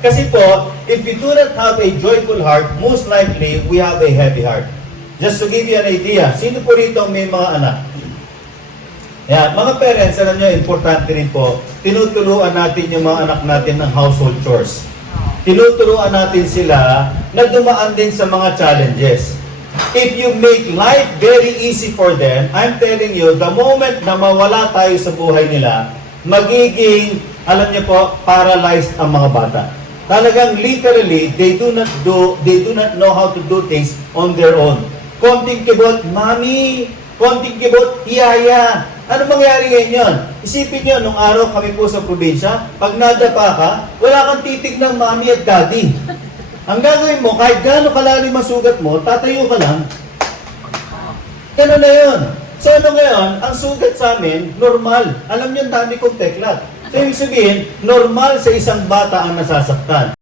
Kasi po, if we do not have a joyful heart, most likely, we have a heavy heart. Just to give you an idea, sino po rito may mga anak? Yeah, mga parents, alam nyo, importante rin po, tinuturuan natin yung mga anak natin ng household chores. Tinuturuan natin sila na dumaan din sa mga challenges. If you make life very easy for them, I'm telling you, the moment na mawala tayo sa buhay nila, magiging, alam niyo po, paralyzed ang mga bata. Talagang literally, they do not know how to do things on their own. Konting kibot, mami, konting kibot, yaya. Ano mangyari ngayon yun? Isipin nyo, nung araw kami po sa probinsya, pag nadapa ka, wala kang titig ng mami at daddy. Ang gagawin mo, kahit gaano kalalim ang sugat mo, tatayo ka lang. Ganun na yun. So ano ngayon, ang sugat sa amin, normal. Alam nyo, ang dami kong teklat. So ibig sabihin, normal sa isang bata ang nasasaktan.